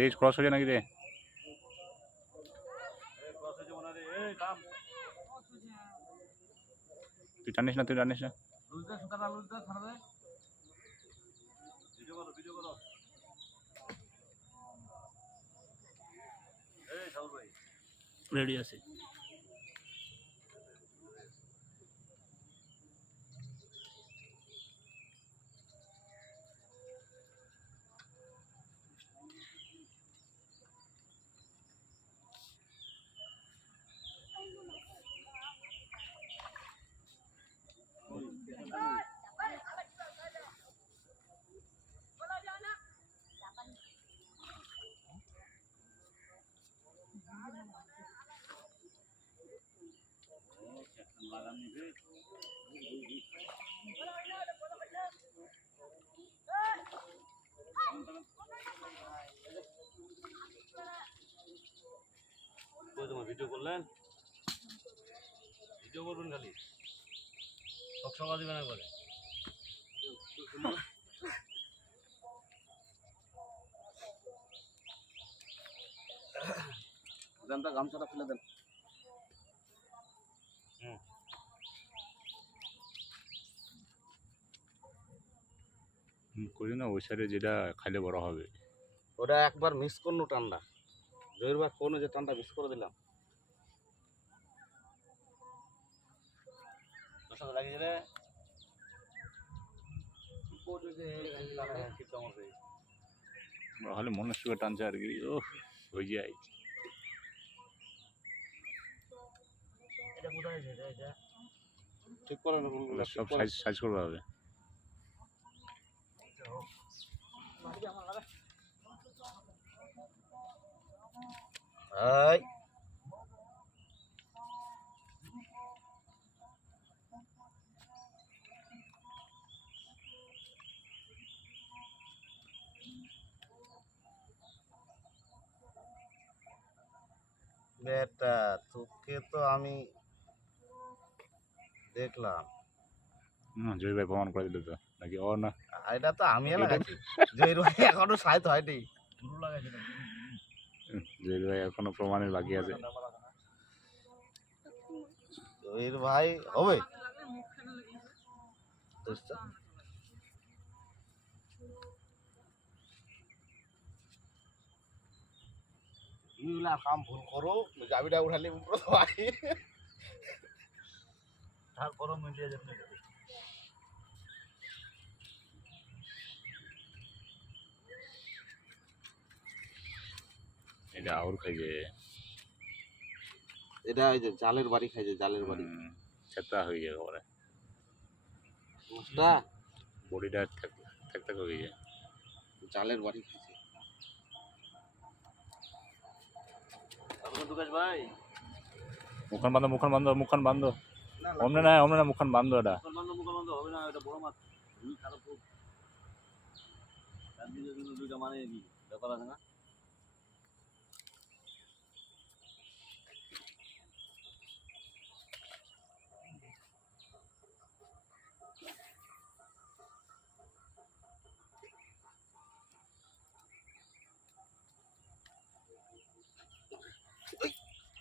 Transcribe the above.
দেশ ক্রস হয়ে যায় নাকি রে? তুই টানিস না, তুই টানিস না। রেডি আছে। ভিডিও করলেন, ভিডিও করবেন খালি সবসময় দিবেন একবারে। গামছাটা ফেলে দেন। করি না ওই সাইডে যেটা খাইলে বড় হবে ওটা একবার মিস করলো টান্ডা, জয়ের কোন যে টান্ডা মিস করে দিলাম। লাগিয়ে দিলে হলে মনে সুগার টানছে আর কি। ও হয়ে যায়। ঠিক করে সব সাইজ সাইজ করতে হবে। বেটা তোকে তো আমি দেখলাম। জয় ভাই প্রমাণ করে দিল তো নাকি? ও না, এটা তো আমি লাগাইছি। জয়ের ভাই এখনো সাইজ হয়নি। জয় ভাই এখনো প্রমাণের বাকি আছে। জয়ের ভাই হবে কাম ভুল করো, গাবিটা উঠালে ভাই তারপরও মিলিয়ে যাবে। এটা আর খাইছে, এটা ওই যে জালের বাড়ি খাইছে, জালের বাড়ি চেতা হয়ে যায় ওরে। বুঝটা বডিটা থাক থাক হয়ে যায়, জালের বাড়ি খাইছে। আপনার দুকাশ ভাই মুখান বান্ধব, মুখান বান্ধব, মুখান বান্ধব। অমনে না মুখান বান্ধব। এটা মুখান বান্ধব হবে না, এটা বড় মাছ। খারাপ খুব দুইটা মানে ব্যাপার আছে না।